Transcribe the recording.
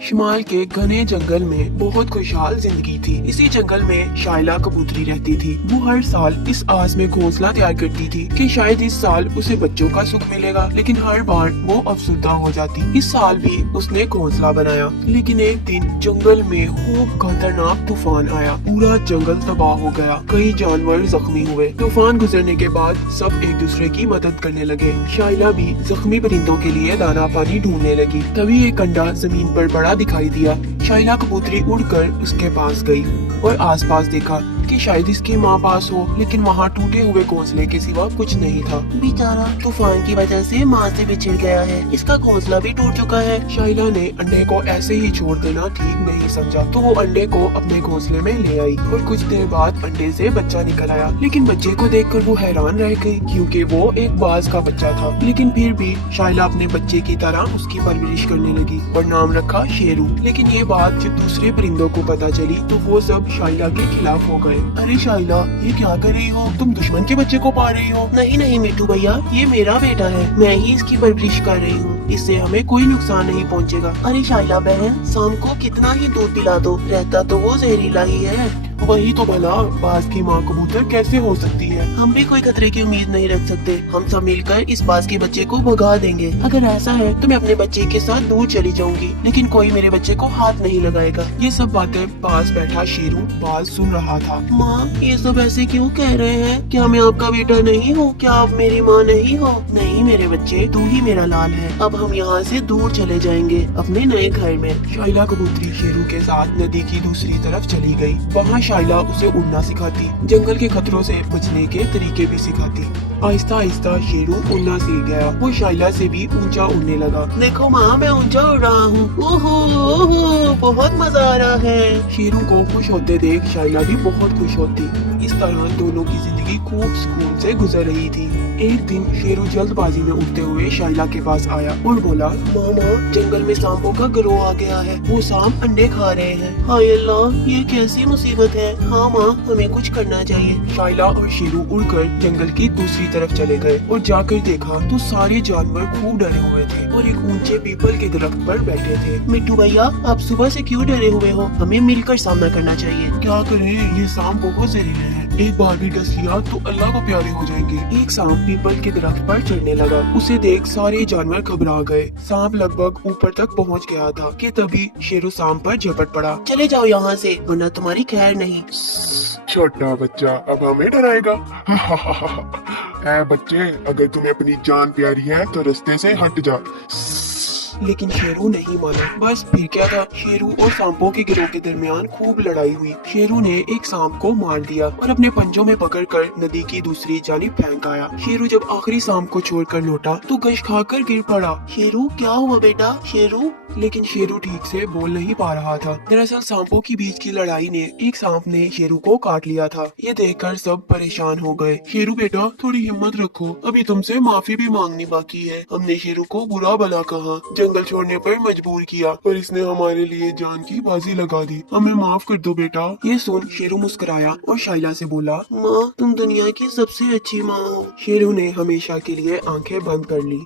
शिमाल के घने जंगल में बहुत खुशहाल जिंदगी थी। इसी जंगल में शाइला कबूतरी रहती थी। वो हर साल इस आस में घोंसला तैयार करती थी कि शायद इस साल उसे बच्चों का सुख मिलेगा, लेकिन हर बार वो अफसुर्दा हो जाती। इस साल भी उसने घोंसला बनाया, लेकिन एक दिन जंगल में खूब खतरनाक तूफान आया। पूरा जंगल तबाह हो गया, कई जानवर जख्मी हुए। तूफान गुजरने के बाद सब एक दूसरे की मदद करने लगे। शाइला भी जख्मी परिंदों के लिए दाना पानी ढूंढने लगी। तभी एक अंडा जमीन पर पड़ा दिखाई दिया। शाइला कबूतरी उड़कर उसके पास गई और आसपास देखा कि शायद इसकी माँ पास हो, लेकिन वहाँ टूटे हुए घोंसले के सिवा कुछ नहीं था। बेचारा तूफान की वजह से माँ से बिछड़ गया है, इसका घोंसला भी टूट चुका है। शाइला ने अंडे को ऐसे ही छोड़ देना ठीक नहीं समझा, तो वो अंडे को अपने घोंसले में ले आई और कुछ देर बाद अंडे से बच्चा निकल आया। लेकिन बच्चे को देखकर वो हैरान रह गई, क्योंकि वो एक बाज का बच्चा था। लेकिन फिर भी शाइला अपने बच्चे की तरह उसकी परवरिश करने लगी और नाम रखा शेरू। लेकिन ये बात जब दूसरे परिंदों को पता चली तो वो सब शाइला के खिलाफ हो गए। अरे शाइला, ये क्या कर रही हो? तुम दुश्मन के बच्चे को पा रही हो। नहीं नहीं मिट्टू भैया, ये मेरा बेटा है, मैं ही इसकी परवरिश कर रही हूँ, इससे हमें कोई नुकसान नहीं पहुँचेगा। अरे शाइला बहन, शाम को कितना ही दूध पिला दो, रहता तो वो जहरीला ही है। वही तो भला, बाज की माँ कबूतर कैसे हो सकती है? हम भी कोई खतरे की उम्मीद नहीं रख सकते। हम सब मिलकर इस बाज के बच्चे को भगा देंगे। अगर ऐसा है तो मैं अपने बच्चे के साथ दूर चली जाऊंगी, लेकिन कोई मेरे बच्चे को हाथ नहीं लगाएगा। ये सब बातें पास बैठा शेरू बाज सुन रहा था। माँ, ये सब ऐसे क्यों कह रहे हैं? क्या मैं आपका बेटा नहीं हूँ? क्या आप मेरी माँ नहीं हो? नहीं मेरे बच्चे, तू ही मेरा लाल है। अब हम यहाँ से दूर चले जाएंगे अपने नए घर में। शाइला कबूतरी शेरू के साथ नदी की दूसरी तरफ चली गई। वहाँ शाइला उसे उड़ना सिखाती, जंगल के खतरों से बचने के तरीके भी सिखाती। आहिस्ता आहिस्ता शेरू उड़ना सीख गया। वो शाइला से भी ऊंचा उड़ने लगा। देखो माँ, मैं ऊंचा उड़ रहा हूँ। ओहो ओहो, बहुत मजा आ रहा है। शेरू को खुश होते देख शाइला भी बहुत खुश होती। इस तरह दोनों की जिंदगी खूब सुकून से गुजर रही थी। एक दिन शेरू जल्दबाजी में उड़ते हुए शाइला के पास आया और बोला, मामा, जंगल में सांपों का गिरोह आ गया है। वो सांप अंडे खा रहे हैं। हाय अल्लाह, ये कैसी मुसीबत है। हाँ माँ, हमें कुछ करना चाहिए। शाइला और शेरू उड़कर जंगल की दूसरी तरफ चले गए और जाकर देखा तो सारे जानवर खूब डरे हुए थे और एक ऊंचे पीपल के दरख्त पर बैठे थे। मिट्टू भैया, आप सुबह से क्यों डरे हुए हो? हमें मिलकर सामना करना चाहिए। क्या करें, ये सांप बहुत जहरीले हैं। एक बार भी डस लिया तो अल्लाह को प्यारे हो जाएंगे। एक सांप पीपल के दरख्त पर चढ़ने लगा। उसे देख सारे जानवर घबरा गए। सांप लगभग ऊपर तक पहुंच गया था कि तभी शेरू सांप पर झपट पड़ा। चले जाओ यहाँ से, वरना तुम्हारी खैर नहीं। छोटा बच्चा अब हमें डराएगा। है बच्चे, अगर तुम्हें अपनी जान प्यारी है तो रास्ते से हट जा। लेकिन शेरू नहीं माना। बस फिर क्या था, शेरू और सांपों के गिरोह के दरमियान खूब लड़ाई हुई। शेरू ने एक सांप को मार दिया और अपने पंजों में पकड़कर नदी की दूसरी जानिब फेंक आया। शेरू जब आखिरी सांप को छोड़कर लौटा तो गश खाकर गिर पड़ा। शेरू, क्या हुआ बेटा? शेरू, लेकिन शेरू ठीक से बोल नहीं पा रहा था। दरअसल सांपों की बीच की लड़ाई ने एक सांप ने शेरू को काट लिया था। ये देखकर सब परेशान हो गए। शेरू बेटा, थोड़ी हिम्मत रखो, अभी तुमसे माफी भी मांगनी बाकी है। हमने शेरू को बुरा भला कहा, जंगल छोड़ने पर मजबूर किया और इसने हमारे लिए जान की बाजी लगा दी। हमें माफ कर दो बेटा। ये सुन शेरू मुस्कुराया और शाइला से बोला, माँ, तुम दुनिया की सबसे अच्छी माँ हो। शेरू ने हमेशा के लिए आंखें बंद कर ली।